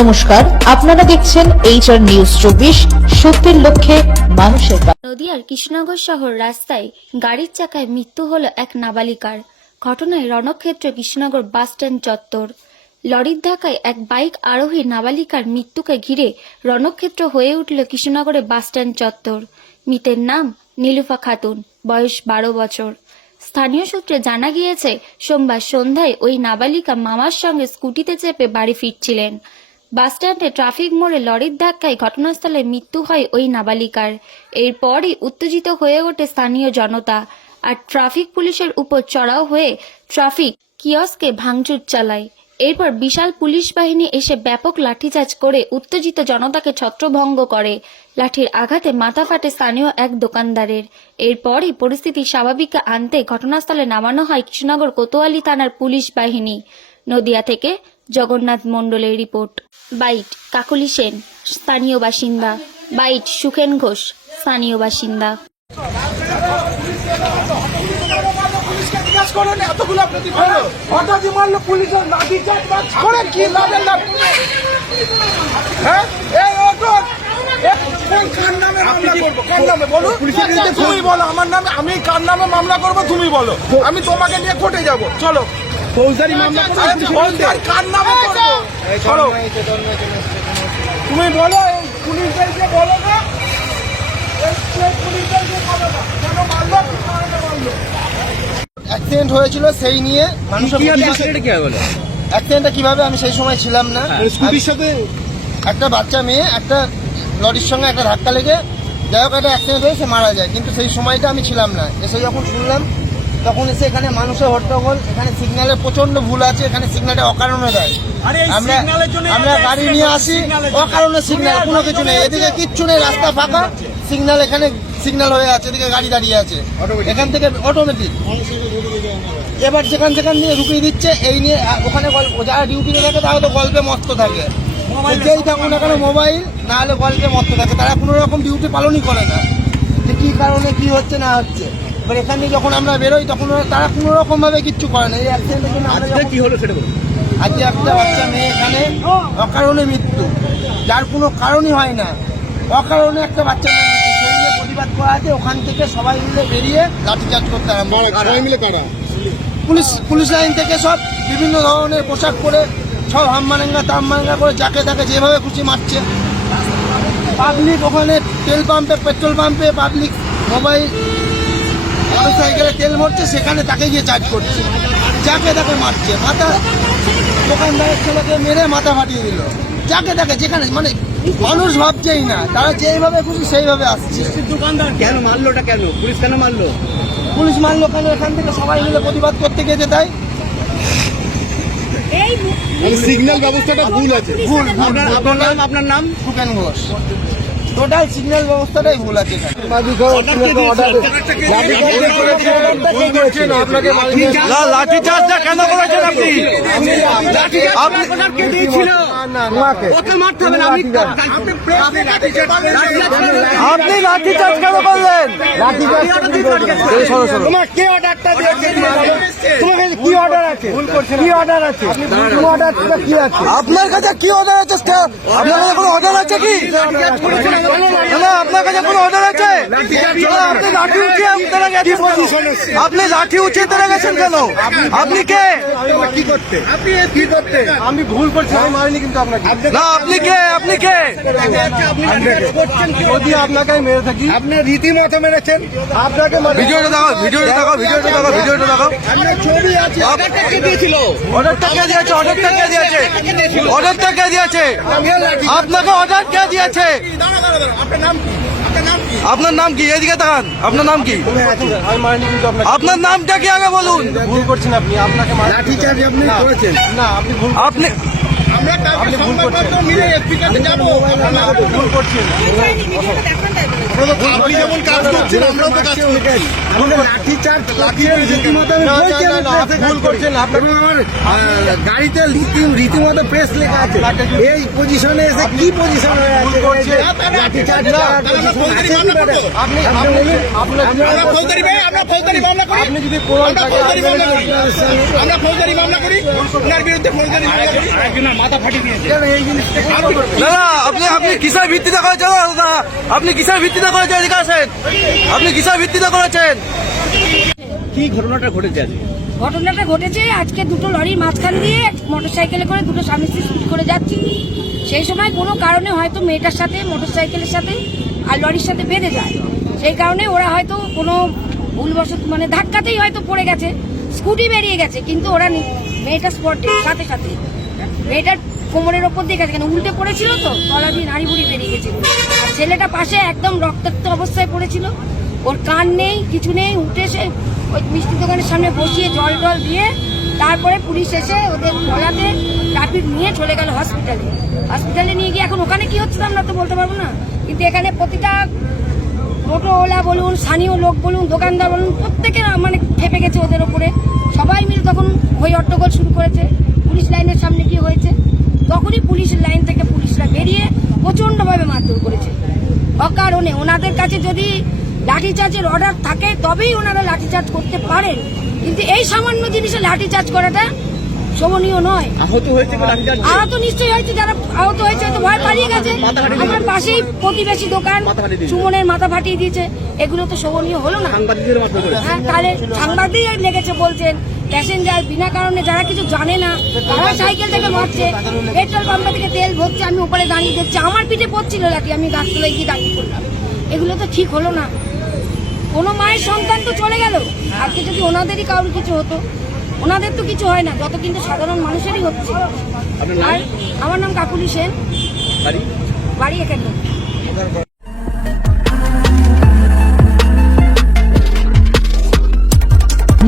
নমস্কার, আপনারা দেখছেন এইচআর নিউজ চব্বিশ, সত্যের লক্ষ্যে মানুষের নদিয়ার কৃষ্ণনগর শহর রাস্তায় গাড়ির চাকায় মৃত্যু হল এক নাবালিকার। ঘটনায় রণক্ষেত্র কৃষ্ণনগর বাসস্ট্যান্ড চত্বর। লরির ধাক্কায় এক বাইক আরোহী নাবালিকার মৃত্যুকে ঘিরে রণক্ষেত্র হয়ে উঠল কৃষ্ণনগরের বাসস্ট্যান্ড চত্বর। মৃতের নাম নীলুফা খাতুন, বয়স বারো বছর। স্থানীয় সূত্রে জানা গিয়েছে, সোমবার সন্ধ্যায় ওই নাবালিকা মামার সঙ্গে স্কুটিতে চেপে বাড়ি ফিরছিলেন। বাসস্ট্যান্ডে ট্রাফিক মোড়ে লরির ধাক্কায় ঘটনাস্থলে মৃত্যু হয় ওই নাবালিকার। এরপরই উত্তেজিত হয়ে ওঠে স্থানীয় জনতা আর ট্রাফিক পুলিশের উপর চড়াও হয়ে ট্রাফিক কিয়স্কে ভাঙচুর চালায়। এরপর বিশাল পুলিশ বাহিনী এসে ব্যাপক লাঠিচার্জ করে উত্তেজিত জনতাকে ছত্রভঙ্গ করে। লাঠির আঘাতে মাথা ফাটে স্থানীয় এক দোকানদারের। এরপরই পরিস্থিতি স্বাভাবিক আনতে ঘটনাস্থলে নামানো হয় কৃষ্ণনগর কোতোয়ালি থানার পুলিশ বাহিনী। নদিয়া থেকে জগন্নাথ মণ্ডলের রিপোর্ট। বাইট কাকলি সেন স্থানীয় বাসিন্দা। বাইট সুখেন ঘোষ স্থানীয় বাসিন্দা। তুমি বলো আমার নামে আমি কার নামে মামলা করব তুমি বলো। আমি তোমাকে নিয়ে কোর্টে যাব। চলো। ফৌজদারি মামলা কার নামে তুমি বলো পুলিশদেরকে বলো না? এই সেই পুলিশদেরকে বলো না কেন মারলো কি কারণে মারলো? অ্যাক্সিডেন্ট হয়েছিল সেই নিয়ে অ্যাক্সিডেন্টটা কীভাবে? আমি সেই সময় ছিলাম না। স্কুটির সাথে? একটা বাচ্চা মেয়ে একটা লরির সঙ্গে একটা ধাক্কা লেগে যাই হোক একটা অ্যাক্সিডেন্ট হয়ে সে মারা যায়। কিন্তু সেই সময়টা আমি ছিলাম না। এসে যখন শুনলাম তখন এসে এখানে মানুষের হট্টগোল এখানে সিগন্যালের প্রচণ্ড ভুল আছে এখানে সিগন্যালটা অকারণে দেয়। আমরা আমরা গাড়ি নিয়ে আসি অকারণে সিগন্যাল কোনো কিছু নেই। এদিকে কিচ্ছু নেই রাস্তা ফাঁকা সিগন্যাল এখানে সিগন্যাল হয়ে আছে এদিকে গাড়ি দাঁড়িয়ে আছে। এখান থেকে অটোমেটিক এবার যেখান যেখান নিয়ে রুকিয়ে দিচ্ছে এই নিয়ে ওখানে গল্প যারা ডিউটিতে থাকে তারা তো গল্পে মস্ত থাকে। যেই থাকুক না কেন মোবাইল না হলে গল্পে মস্ত থাকে। তারা কোনো রকম ডিউটি পালনই করে না। যে কী কারণে কি হচ্ছে না হচ্ছে। এবার এখানে যখন আমরা বেরোই তখন তারা কোনো রকম ভাবে কিচ্ছু করে না। এই অ্যাক্সিডেন্টের জন্য যখন- কি হলো সেটা আজকে একটা বাচ্চা মেয়ে এখানে অকারণে মৃত্যু। যার কোনো কারণই হয় না। অকারণে একটা বাচ্চা মেয়ে। সেই নিয়ে প্রতিবাদ করা আছে। ওখান থেকে সবাই মিলে বেরিয়ে লাঠিচার্জ করতে আরম্ভ। সবাই মিলে কারা? পুলিশ পুলিশ লাইন থেকে সব বিভিন্ন ধরনের পোশাক পরে সব হামমারেঙ্গা তামমারেঙ্গা করে যাকে তাকে যেভাবে খুশি মারছে। পাবলিক ওখানে তেল পাম্পে পেট্রোল পাম্পে পাবলিক মোবাইল মোটর সাইকেলে তেল ভরছে সেখানে তাকে গিয়ে চার্জ করছে। যাকে তাকে মারছে মাথা দোকানদারের ছেলেকে মেরে মাথা ফাটিয়ে দিল। যাকে তাকে যেখানে মানে মানুষ ভাবছেই না তারা যেইভাবে খুশি সেইভাবে আসছে। দোকানদার কেন মারলোটা কেন? পুলিশ কেন মারলো? পুলিশ মারলো কেন? এখান থেকে সবাই মিলে প্রতিবাদ করতে গেছে তাই? সিগন্যাল ব্যবস্থাটা ভুল আছে। ভুল ভুল আপনার আপনার নাম? আপনার নাম? সুকেন ঘোষ। টোটাল সিগন্যাল ব্যবস্থাটাই ভুল আছে কেন করেছেন আপনি? আপনি আপনি লাঠি চার্জ কেন করলেন? কে অর্ডারটা কি অর্ডার আছে? অর্ডার কি আছে? আপনার কাছে কি অর্ডার আছে আপনার কাছে কোনো অর্ডার আছে কি? না আপনার কাছে কোনো অর্ডার আছে? আপনি লাঠি উঠিয়ে গেছেন আপনি লাঠি উঠিয়ে তেরে গেছেন কেন? আপনি কে কি? করতে? আপনি কি করতে? আমি ভুল করছি আমি মারিনি কিন্তু আপনাকে। না আপনি কে? আপনি কে? যদি আপনাকে আমি মেরে থাকি? আপনি রীতিমতো মেরেছেন? আপনাকে ভিডিওটা দেখো ভিডিওটা দেখো ভিডিওটা দেখো ভিডিওটা দেখো ছবি আছে। অর্ডারটা কে দিয়েছিল। অর্ডারটা কে দিয়েছে? অর্ডারটা কে দিয়েছে? অর্ডারটা কে দিয়েছে? আপনাকে অর্ডার কে দিয়েছে? আপনার নাম কি? এদিকে তাকান। আপনার নাম কি? আপনার নামটা কি আগে বলুন? ভুল করছেন আপনি। আপনাকে লাঠি চার্জ আপনি করেছেন। না আপনি ভুল আপনি আপনি ভুল করছেন। ভুল করছেন। আপনি যেমন কাজ করছেন আমরাও তো কাজ করছি। আমাদের লাঠি চার্জ লাঠি রীতিমতো আপনি ভুল করছেন। আপনার আমার গাড়িতে রীতিমতো প্রেস লেখা আছে। এই পজিশনে এসে কি পজিশন হয়ে আছে? লাঠি চার্জ আপনি আপনি বলুন। আমরা ফৌজদারি ভাই আমরা ফৌজদারি মামলা করি। আপনি যদি আমরা থাকে ফৌজদারি মামলা করি। আমরা ফৌজদারি মামলা করি। ওনার বিরুদ্ধে ফৌজদারি মাথা ফাটিয়ে দিয়েছে। এই জিনিসটা আপনি আপনি কিসের ভিত্তিতে করেছেন? আপনি কিসের ভিত্তিতে করেছেন এদিকে আসেন আপনি কিসের ভিত্তিতে করেছেন? কি ঘটনাটা ঘটেছে আজকে? ঘটনাটা ঘটেছে আজকে দুটো লরির মাঝখান দিয়ে মোটরসাইকেলে করে দুটো স্বামী স্ত্রী স্পিড করে যাচ্ছি। সেই সময় কোনো কারণে হয়তো মেয়েটার সাথে মোটরসাইকেলের সাথে আর লরির সাথে বেঁধে যায়। সেই কারণে ওরা হয়তো কোনো ভুলবশত মানে ধাক্কাতেই হয়তো পড়ে গেছে স্কুটি বেরিয়ে গেছে কিন্তু ওরা মেয়েটা স্পটে সাথে সাথে। মেয়েটার কোমরের ওপর দিয়ে গেছে, কেন? উল্টে পড়েছিল তো? তলা দিয়ে নাড়ি বুড়ি বেরিয়ে গেছিল। আর ছেলেটা পাশে একদম রক্তাক্ত অবস্থায় পড়েছিল। ওর কান নেই, কিছু নেই, উঠে সে ওই মিষ্টি দোকানের সামনে বসিয়ে জল টল দিয়ে তারপরে পুলিশ এসে ওদের বলাতে ট্রাফিক নিয়ে চলে গেল হসপিটালে। হসপিটালে নিয়ে গিয়ে এখন ওখানে কি হচ্ছে আমরা তো বলতে পারব না। কিন্তু এখানে প্রতিটা টোটোওয়ালা বলুন, স্থানীয় লোক বলুন, দোকানদার বলুন, প্রত্যেকের মানে খেপে গেছে ওদের ওপরে সবাই মিলে তখন হই হট্টগোল শুরু করেছে পুলিশ লাইনের সামনে কি হয়েছে তখনই পুলিশের লাইন থেকে পুলিশরা বেরিয়ে প্রচণ্ডভাবে মারধর করেছে। অকারণে ওনাদের কাছে যদি লাঠিচার্জের অর্ডার থাকে তবেই ওনারা লাঠিচার্জ করতে পারেন। কিন্তু এই সামান্য জিনিসে লাঠিচার্জ করাটা শোভনীয় নয়। আহত হয়েছে? আহত নিশ্চয়ই হয়েছে যারা আহত হয়েছে হয়তো ভয় পালিয়ে গেছে। আমার পাশেই প্রতিবেশী দোকান। সুমনের মাথা ফাটিয়ে দিয়েছে। এগুলো তো শোভনীয় হলো না। হ্যাঁ তাহলে সাংবাদিক লেগেছে বলছেন। প্যাসেঞ্জার বিনা কারণে যারা কিছু জানে না তারা সাইকেল থেকে মারছে পেট্রোল পাম্পের থেকে তেল ভরছে আমি উপরে দাঁড়িয়ে দেখছি আমার পিঠে পড়ছিল লাঠি আমি গাছতলায় গিয়ে দাঁড়িয়ে পড়লাম। এগুলো তো ঠিক হলো না। কোনো মায়ের সন্তান তো চলে গেল। আজকে যদি ওনাদেরই কারোর কিছু হতো ওনাদের তো কিছু হয় না যত কিন্তু সাধারণ মানুষেরই হচ্ছে। আর আমার নাম কাকুলি সেন। বাড়ি? বাড়ি এখানে।